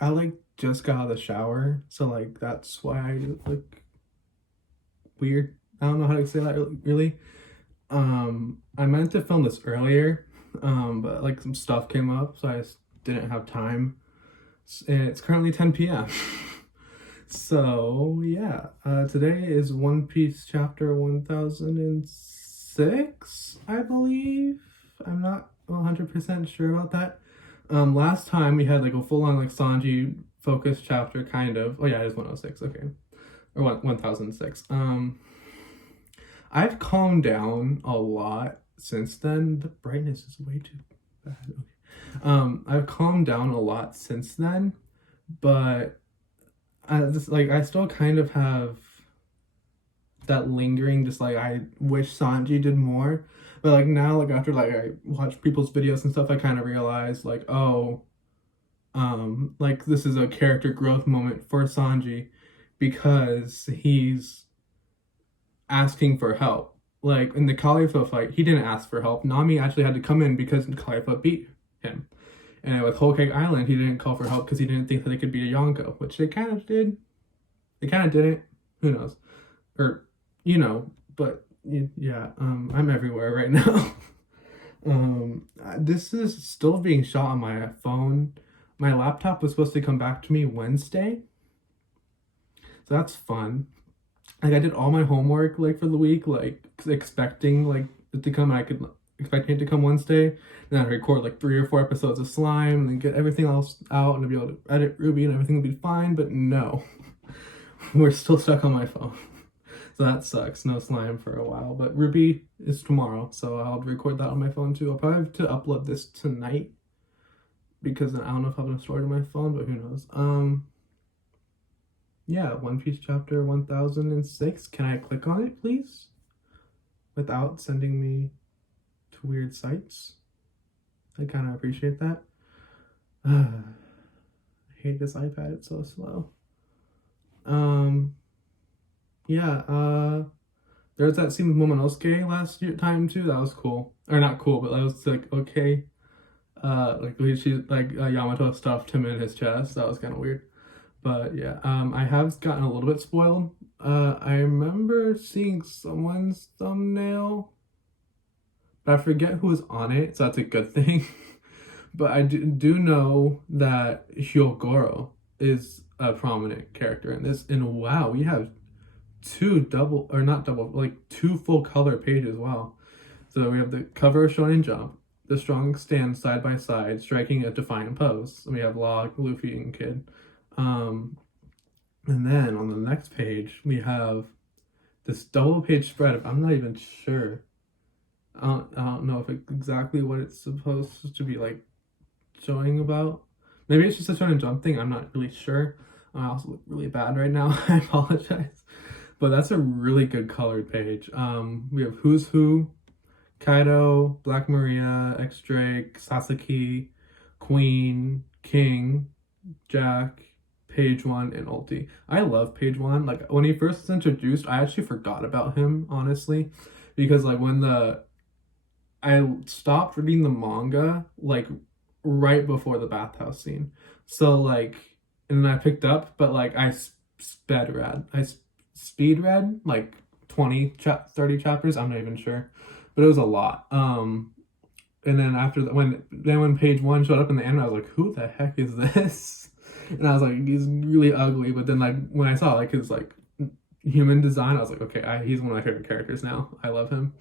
I like just got out of the shower, so like that's why I look weird. I don't know how to say that really. I meant to film this earlier, but like some stuff came up, so I just didn't have time. And it's currently 10 p.m. So yeah, today is One Piece chapter 1006, I believe. I'm not 100% sure about that. Last time we had like a full on like Sanji focused chapter, kind of. Oh yeah, it is 106. Okay, or 1006. I've calmed down a lot since then. The brightness is way too bad. Okay. I've calmed down a lot since then, but I still kind of have that lingering, just like I wish Sanji did more. But like now, like after like I watch people's videos and stuff, I kind of realize like, oh, like this is a character growth moment for Sanji because he's asking for help. Like in the Khalifa fight, he didn't ask for help. Nami actually had to come in because Khalifa beat him. And with Whole Cake Island, he didn't call for help because he didn't think that they could beat a Yonko, which they kind of did. They kind of didn't. Who knows? Or, but yeah, I'm everywhere right now. This is still being shot on my phone. My laptop was supposed to come back to me Wednesday. So that's fun. Like I did all my homework like for the week, like expecting like it to come. I could expecting it to come Wednesday. Then I'd record like 3 or 4 episodes of Slime and then get everything else out and I'd be able to edit Ruby and everything would be fine. But no, we're still stuck on my phone. So that sucks. No Slime for a while. But Ruby is tomorrow, so I'll record that on my phone too. I'll probably have to upload this tonight because then I don't know if I'm gonna store it on my phone, but who knows. Yeah, One Piece chapter 1006. Can I click on it, please? Without sending me to weird sites? I kind of appreciate that. I hate this iPad, it's so slow. Yeah, there's that scene with Momonosuke last time too. That was cool. Or not cool, but that was like okay. Like Yamato stuffed him in his chest. That was kind of weird. But yeah, I have gotten a little bit spoiled. I remember seeing someone's thumbnail, but I forget who was on it, so that's a good thing. But I do know that HYOGORO is a prominent character in this, and wow, we have two full color pages. Wow. So we have the cover of Shonen Jump, the strong stand side by side, striking a defiant pose. And we have Log, Luffy, and Kid. And then on the next page, we have this double page spread. I'm not even sure. I don't know if exactly what it's supposed to be like showing about. Maybe it's just a Shonen Jump thing. I'm not really sure. I also look really bad right now. I apologize. But that's a really good colored page. We have Who's Who, Kaido, Black Maria, X Drake, Sasaki, Queen, King, Jack, Page One, and Ulti. I love Page One. Like when he first was introduced, I actually forgot about him, honestly, because like I stopped reading the manga like right before the bathhouse scene. So like, and then I picked up, but like I speed read like 30 chapters. I'm not even sure, but it was a lot. And then after that, when Page One showed up in the end, I was like, who the heck is this? And I was like, he's really ugly. But then like when I saw like his like human design, I was like, okay, he's one of my favorite characters now. I love him.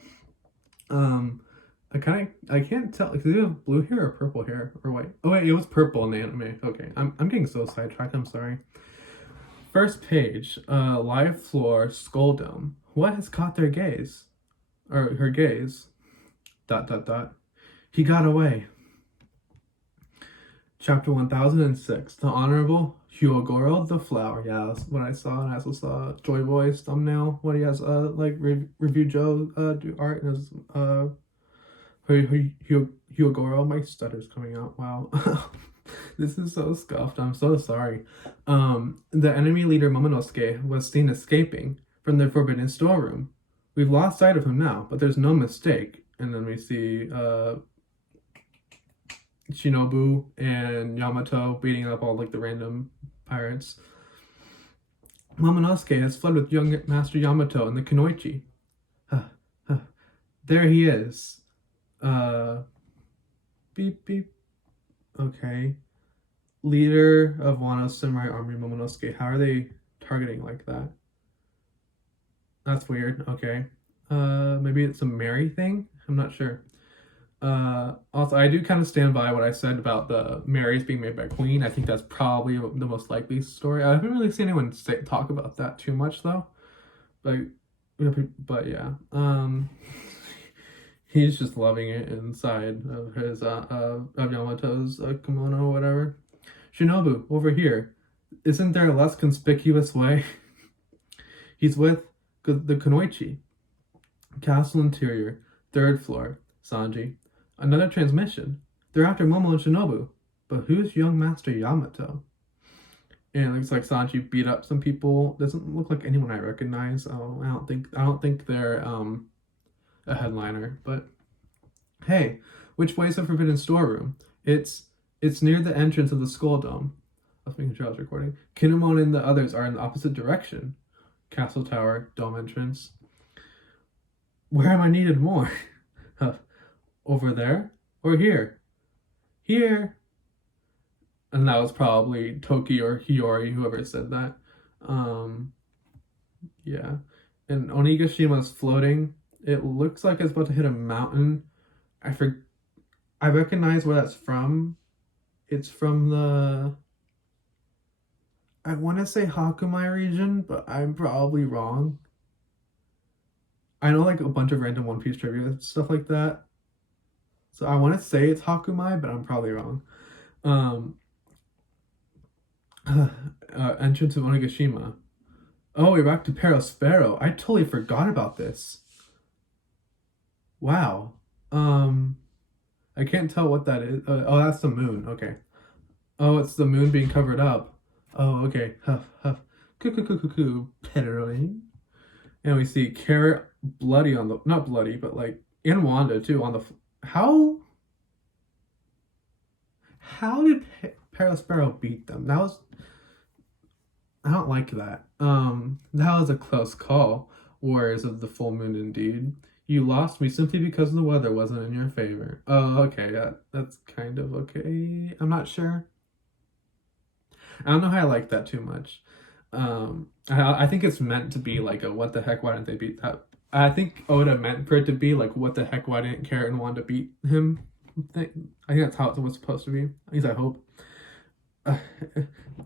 I can't tell. Does he have blue hair or purple hair or white? Oh wait, it was purple in the anime. Okay, I'm getting so sidetracked. I'm sorry. First page, live floor, skull dome. What has caught their gaze? Or her gaze? ... He got away. Chapter 1006, the Honorable HYOGORO the Flower. Yeah, that's what I saw, and I also saw Joy Boy's thumbnail when he has Review Joe do art and his HYOGORO. My stutter's coming out. Wow. This is so scuffed. I'm so sorry. The enemy leader Momonosuke was seen escaping from the forbidden storeroom. We've lost sight of him now, but there's no mistake. And then we see Shinobu and Yamato beating up all like the random pirates. Momonosuke has fled with young Master Yamato and the Kunoichi. There he is. Beep beep. Okay. Leader of Wano's samurai army, Momonosuke. How are they targeting like that? That's weird. Okay. Maybe it's a Mary thing? I'm not sure. Also, I do kind of stand by what I said about the Marys being made by Queen. I think that's probably the most likely story. I haven't really seen anyone talk about that too much though. But yeah, he's just loving it inside of his of Yamato's kimono or whatever. Shinobu, over here. Isn't there a less conspicuous way? He's with the Kunoichi. Castle interior, third floor. Sanji. Another transmission. They're after Momo and Shinobu. But who's young Master Yamato? And it looks like Sanji beat up some people. Doesn't look like anyone I recognize. Oh, I don't think they're a headliner. But hey, which way's the forbidden storeroom? It's near the entrance of the Skull Dome. I was making sure I was recording. Kinemon and the others are in the opposite direction. Castle tower, dome entrance. Where am I needed more? Over there? Or here? Here! And that was probably Toki or Hiyori, whoever said that. Yeah. And Onigashima's floating. It looks like it's about to hit a mountain. I recognize where that's from. It's from the... I want to say Hakumai region, but I'm probably wrong. I know like a bunch of random One Piece trivia and stuff like that. So I want to say it's Hakumai, but I'm probably wrong. Entrance of Onigashima. Oh, we're back to Perospero. I totally forgot about this. Wow. I can't tell what that is. Oh, that's the moon. Okay. Oh, it's the moon being covered up. Oh, okay. Huff, huff. Coo. Pettering. And we see Carrot bloody on the... Not bloody, but like... And Wanda, too, on the... How did Perospero beat them? That was... I don't like that. That was a close call. Warriors of the full moon, indeed. You lost me simply because the weather wasn't in your favor. Oh, okay. That's kind of okay. I'm not sure. I don't know how I like that too much. I think it's meant to be like a what the heck, why didn't they beat that? I think Oda meant for it to be like what the heck, why didn't Carrot and Wanda beat him? I think that's how it was supposed to be. At least I hope.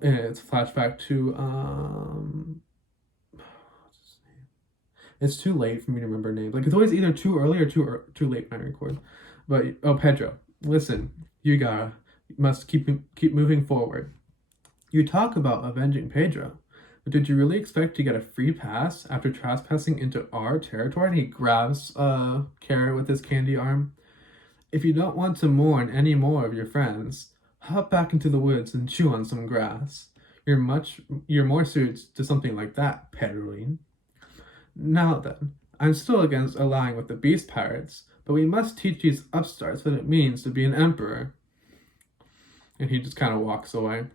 It's a flashback to it's too late for me to remember names. Like it's always either too early or too late when I record. But Pedro, listen, you must keep moving forward. You talk about avenging Pedro, but did you really expect to get a free pass after trespassing into our territory? And he grabs Carrot with his candy arm. If you don't want to mourn any more of your friends, hop back into the woods and chew on some grass. You're more suited to something like that, Pedroline. Now then, I'm still against allying with the beast pirates, but we must teach these upstarts what it means to be an emperor. And he just kind of walks away.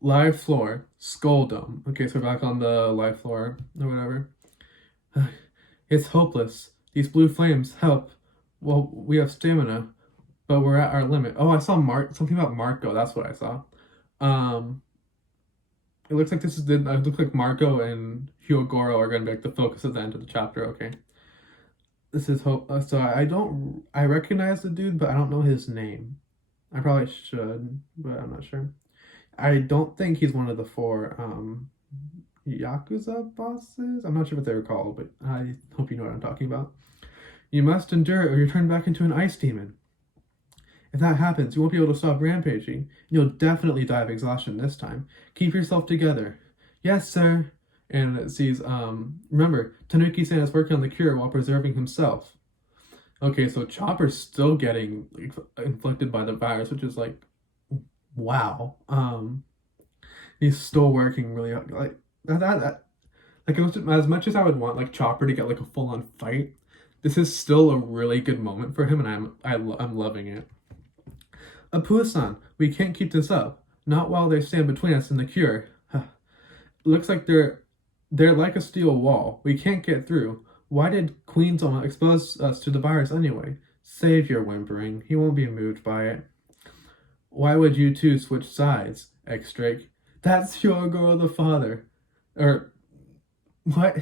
Live floor, Skull Dome. Okay, so we're back on the live floor or whatever. It's hopeless. These blue flames help. Well, we have stamina, but we're at our limit. Oh, I saw something about Marco. That's what I saw. It looks like it looks like Marco and Hyogoro are gonna be like the focus of the end of the chapter. Okay. This is hope. So I recognize the dude, but I don't know his name. I probably should, but I'm not sure. I don't think he's one of the 4 Yakuza bosses. I'm not sure what they were called, but I hope you know what I'm talking about. You must endure it or you're turned back into an ice demon. If that happens, you won't be able to stop rampaging. You'll definitely die of exhaustion this time. Keep yourself together. Yes, sir. And it sees, remember, Tanuki-san is working on the cure while preserving himself. Okay, so Chopper's still getting inflicted by the virus, which is like, wow. He's still working really hard. Like like as much as I would want like Chopper to get like a full-on fight, this is still a really good moment for him, and I'm loving it. Apu-san, we can't keep this up. Not while they stand between us and the cure. Looks like they're like a steel wall. We can't get through. Why did Queen Zoma expose us to the virus anyway? Save your whimpering. He won't be moved by it. Why would you two switch sides? X-Drake. That's Hyogoro the father. Or what?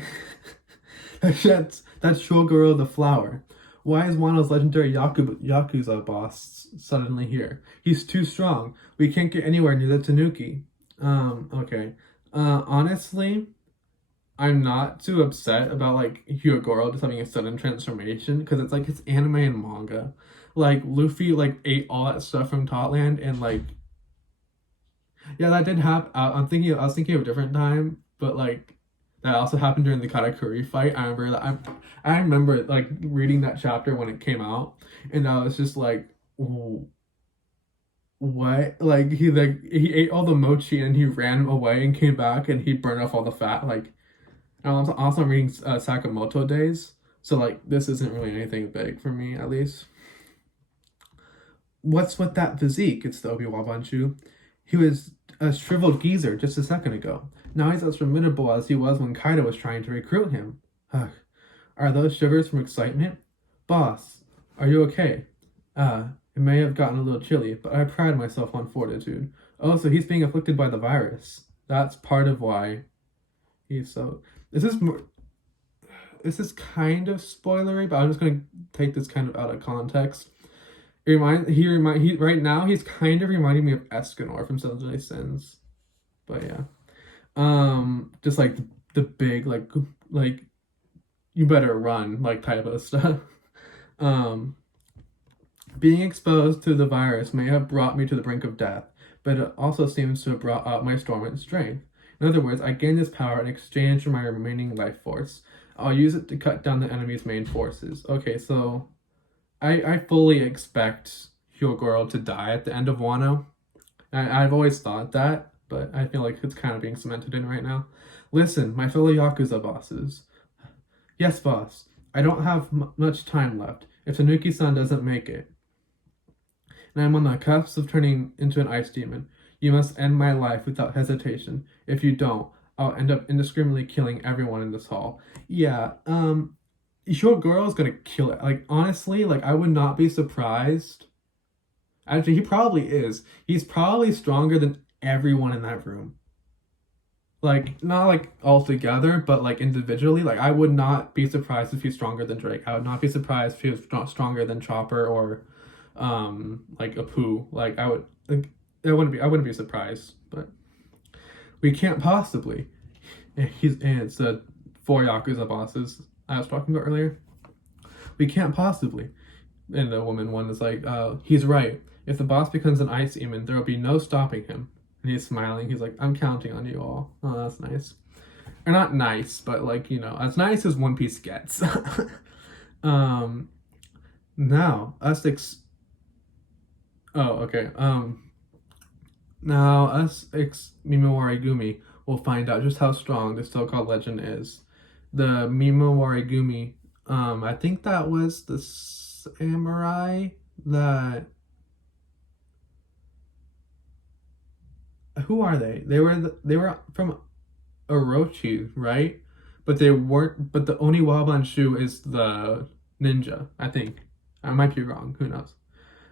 that's Hyogoro the flower. Why is Wano's legendary Yakuza boss suddenly here? He's too strong. We can't get anywhere near the Tanuki. Okay. Honestly, I'm not too upset about like Hyogoro just having a sudden transformation because it's like it's anime and manga. Like Luffy like ate all that stuff from Totland and like yeah, that did happen. I was thinking of a different time, but like that also happened during the Katakuri fight. I remember like reading that chapter when it came out, and I was just like, what? Like he ate all the mochi and he ran away and came back and he burned off all the fat. Like I'm also reading Sakamoto Days, so like this isn't really anything big for me at least. What's with that physique? It's the Obi-Wan. He was a shriveled geezer just a second ago. Now he's as formidable as he was when Kaido was trying to recruit him. Ugh. Are those shivers from excitement? Boss, are you okay? It may have gotten a little chilly, but I pride myself on fortitude. Oh, so he's being afflicted by the virus. That's part of why he's so... This is kind of spoilery, but I'm just gonna take this kind of out of context. He right now he's kind of reminding me of Escanor from Seven Deadly Sins. But yeah. Just like the big like you better run like type of stuff. Being exposed to the virus may have brought me to the brink of death, but it also seems to have brought out my dormant strength. In other words, I gain this power in exchange for my remaining life force. I'll use it to cut down the enemy's main forces. Okay, so I fully expect Hyogoro to die at the end of Wano. I've always thought that, but I feel like it's kind of being cemented in right now. Listen, my fellow Yakuza bosses. Yes, boss. I don't have much time left. If Tanuki-san doesn't make it, and I'm on the cusp of turning into an ice demon, you must end my life without hesitation. If you don't, I'll end up indiscriminately killing everyone in this hall. Yeah, Hyogoro's gonna kill it. Like, honestly, like, I would not be surprised. Actually, he probably is. He's probably stronger than everyone in that room. Like, not, like, all together, but, like, individually. Like, I would not be surprised if he's stronger than Drake. I would not be surprised if he was stronger than Chopper or, like, Apu. Like, I wouldn't be surprised. But we can't possibly. And it's the 4 Yakuza bosses I was talking about earlier. We can't possibly. And the woman one is like, he's right. If the boss becomes an ice demon, there will be no stopping him. And he's smiling. He's like, I'm counting on you all. Oh, that's nice. Or not nice, but like, you know, as nice as One Piece gets. Now, now, us Mimawari Gumi will find out just how strong this so-called legend is. The Mimawari Gumi, I think that was the samurai that... Who are they? They were from Orochi, right? But they weren't. But the Oniwabanshu is the ninja, I think. I might be wrong. Who knows?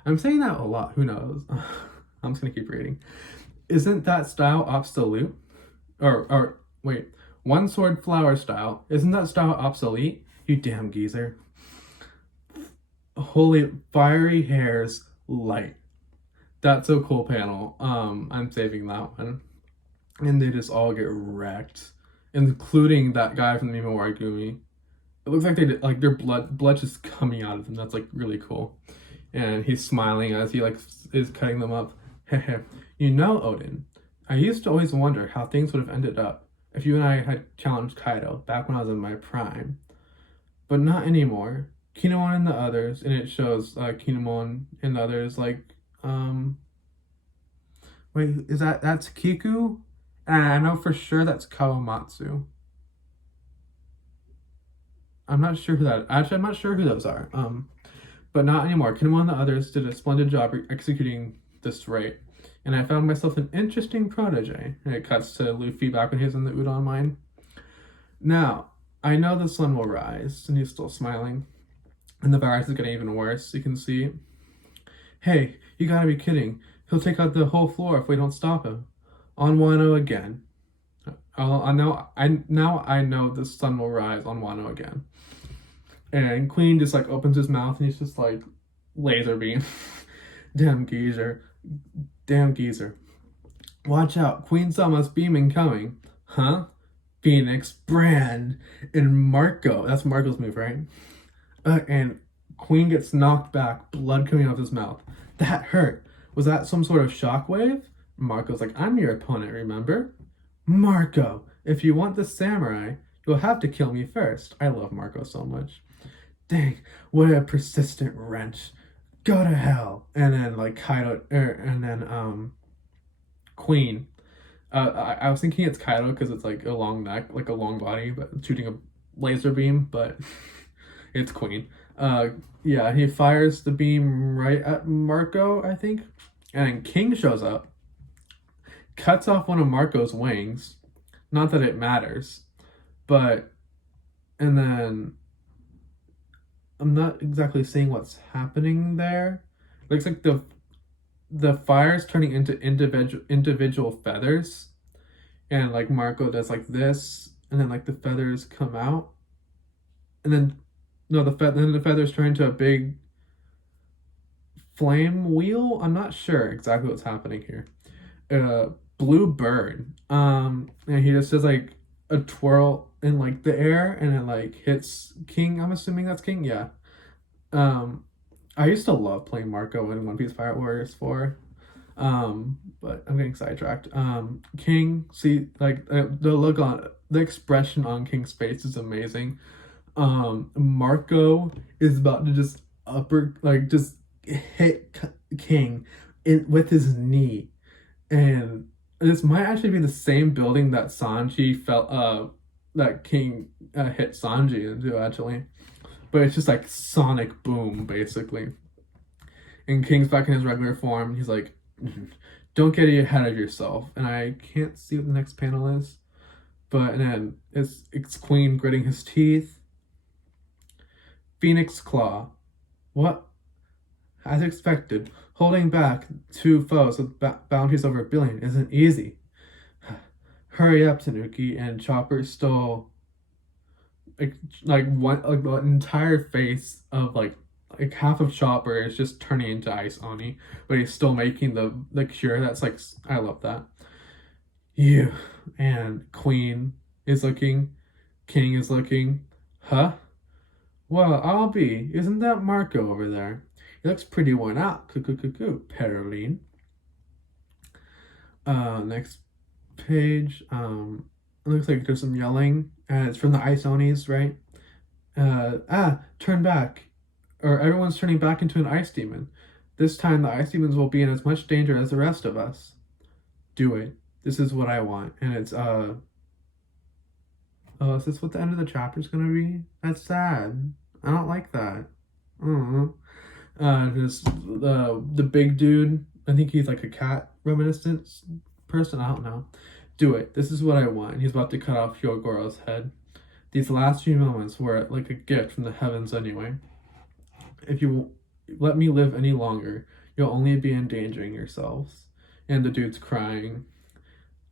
I'm saying that a lot. Who knows? I'm just gonna keep reading. Isn't that style obsolete? Or wait, one sword flower style. Isn't that style obsolete? You damn geezer. Holy fiery hairs light. That's a cool panel. I'm saving that one. And they just all get wrecked. Including that guy from the Mimawari Gumi. It looks like they did, like their blood just coming out of them. That's like really cool. And he's smiling as he like is cutting them up. You know, Odin, I used to always wonder how things would have ended up if you and I had challenged Kaido back when I was in my prime. But not anymore. Kinemon and the others, and it shows Kinemon and the others like wait, that's Kiku? And I know for sure that's Kawamatsu. I'm not sure who I'm not sure who those are. But not anymore. Kinemon and the others did a splendid job executing this rate. And I found myself an interesting protege. And it cuts to Luffy back when he's in the udon mine. Now, I know the sun will rise, and he's still smiling. And the virus is getting even worse, you can see. Hey, you gotta be kidding. He'll take out the whole floor if we don't stop him. On Wano again. I know the sun will rise on Wano again. And Queen just like opens his mouth and he's just like laser beam. Damn geezer. Watch out, Queen-sama's beaming coming. Huh? Phoenix, Brand, and Marco. That's Marco's move, right? And Queen gets knocked back, blood coming out of his mouth. That hurt. Was that some sort of shockwave? Marco's like, I'm your opponent, remember? Marco, if you want the samurai, you'll have to kill me first. I love Marco so much. Dang, what a persistent wrench. Go to hell. And then like Kaido, Queen. I was thinking it's Kaido because it's like a long neck, like a long body, but shooting a laser beam, but it's Queen. Yeah, he fires the beam right at Marco, I think. And then King shows up, cuts off one of Marco's wings. Not that it matters, but, and then I'm not exactly seeing what's happening there. Looks like the fire's turning into individual feathers, and like Marco does like this, and then like the feathers come out, and then then the feathers turn into a big flame wheel. I'm not sure exactly what's happening here. Blue bird. And he just does like a twirl in like the air, and it like hits King. I'm assuming that's King. Yeah. I used to love playing Marco in One Piece Pirate Warriors 4. But I'm getting sidetracked. King, see, like the expression on King's face is amazing. Marco is about to just just hit King with his knee, and this might actually be the same building that Sanji that King hit Sanji into actually, but it's just like sonic boom basically. And King's back in his regular form. He's like, don't get ahead of yourself. And I can't see what the next panel is, but and then it's Queen gritting his teeth. Phoenix Claw. What? As expected, holding back two foes with bounties over 1 billion isn't easy. Hurry up, Tanuki. And Chopper stole like an entire face of like half of Chopper is just turning into Ice Oni, but he's still making the cure. That's like, I love that. You and Queen is looking, King is looking. Huh? Well, I'll be. Isn't that Marco over there? He looks pretty worn out. Peroline. Next page. It looks like there's some yelling, and it's from the Ice Onis, right? Turn back. Or everyone's turning back into an ice demon. This time the ice demons will be in as much danger as the rest of us. Do it. This is what I want. And it's, oh, is this what the end of the chapter is gonna be? That's sad. I don't like that. Just the big dude. I think he's like a cat reminiscent person. I don't know. Do it. This is what I want. And he's about to cut off Hyogoro's head. These last few moments were like a gift from the heavens anyway. If you let me live any longer, you'll only be endangering yourselves. And the dude's crying.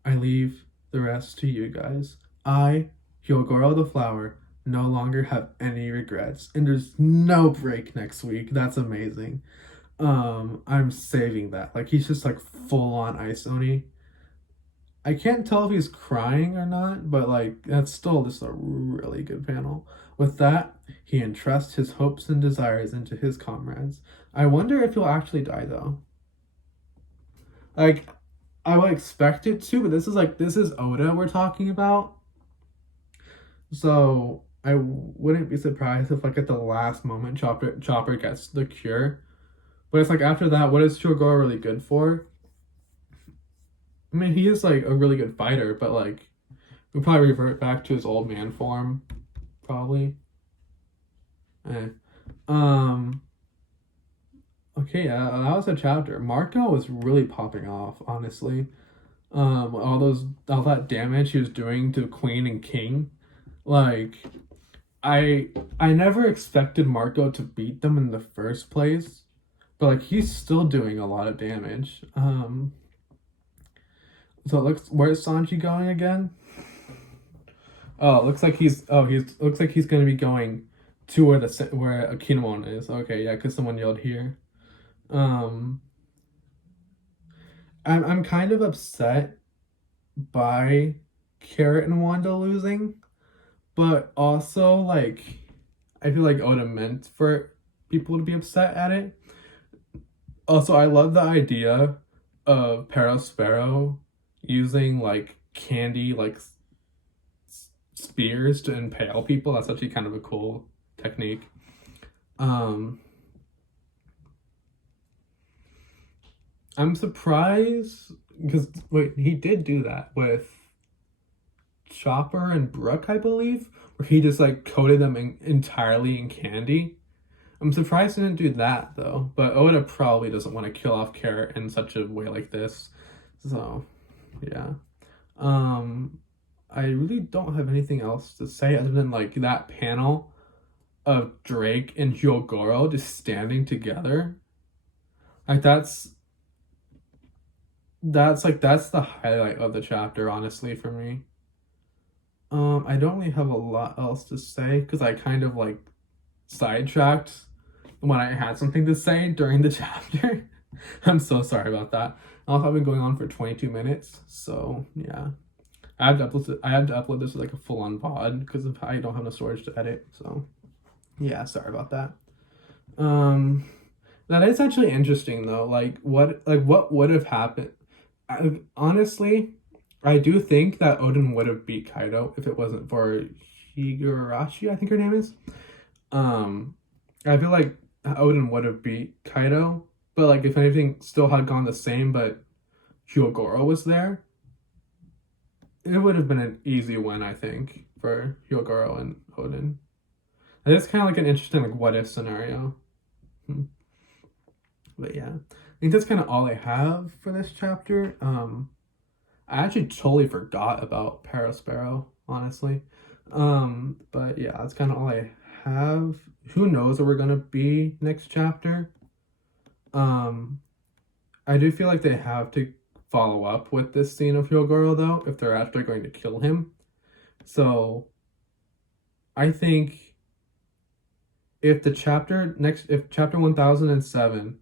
I leave the rest to you guys. I, Hyogoro the Flower, no longer have any regrets. And there's no break next week. That's amazing. I'm saving that. Like, he's just like full on Ice Oni. I can't tell if he's crying or not, but like, that's still just a really good panel. With that, he entrusts his hopes and desires into his comrades. I wonder if he'll actually die though. Like, I would expect it to, but this is Oda we're talking about. So I wouldn't be surprised if like at the last moment Chopper gets the cure. But it's like after that, what is Hyogoro really good for? I mean, he is like a really good fighter, but like we'll probably revert back to his old man form. Probably. Okay, yeah, that was a chapter. Marco was really popping off, honestly. All that damage he was doing to Queen and King. Like, I I never expected Marco to beat them in the first place, but like he's still doing a lot of damage. So it looks, where's Sanji going again? Oh, it looks like he's looks like he's gonna be going to where Kinemon is. Okay, yeah, because someone yelled here. Um, I'm kind of upset by Carrot and Wanda losing, but also like I feel like Oda meant for people to be upset at it. Also, I love the idea of Sparrow using like candy like spears to impale people. That's actually kind of a cool technique. Um, I'm surprised because wait, he did do that with Chopper and Brooke, I believe, where he just like coated them entirely in candy. I'm surprised he didn't do that though, but Oda probably doesn't want to kill off Carrot in such a way like this. So, yeah. Um, I really don't have anything else to say other than like that panel of Drake and Hyogoro just standing together. Like that's the highlight of the chapter, honestly, for me. I don't really have a lot else to say because I kind of like sidetracked when I had something to say during the chapter. I'm so sorry about that. Also, I've been going on for 22 minutes, so yeah. I had to upload this as like a full-on pod because I don't have enough storage to edit. So yeah, sorry about that. Um, that is actually interesting though. What would have happened? Honestly, I do think that Odin would have beat Kaido if it wasn't for Higurashi, I think her name is. I feel like Odin would have beat Kaido, but like if anything still had gone the same, but Hyogoro was there, it would have been an easy win, I think, for Hyogoro and Odin. And it's kind of like an interesting like what if scenario. But yeah, I think that's kind of all I have for this chapter. I actually totally forgot about Parasparrow, honestly. But yeah, that's kind of all I have. Who knows where we're gonna be next chapter? Um, I do feel like they have to follow up with this scene of Hyogoro though, if they're actually going to kill him. So I think if chapter 1007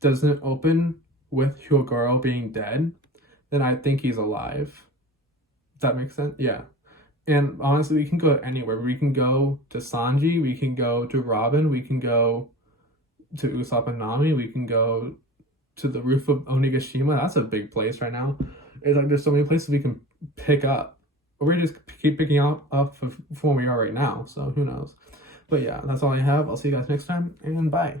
doesn't open with Hyogoro being dead, then I think he's alive. Does that make sense? Yeah. And honestly, we can go anywhere. We can go to Sanji, we can go to Robin, we can go to Usopp and Nami, we can go to the roof of Onigashima. That's a big place right now. It's like there's so many places we can pick up. Or we just keep picking up from where we are right now. So who knows? But yeah, that's all I have. I'll see you guys next time, and bye.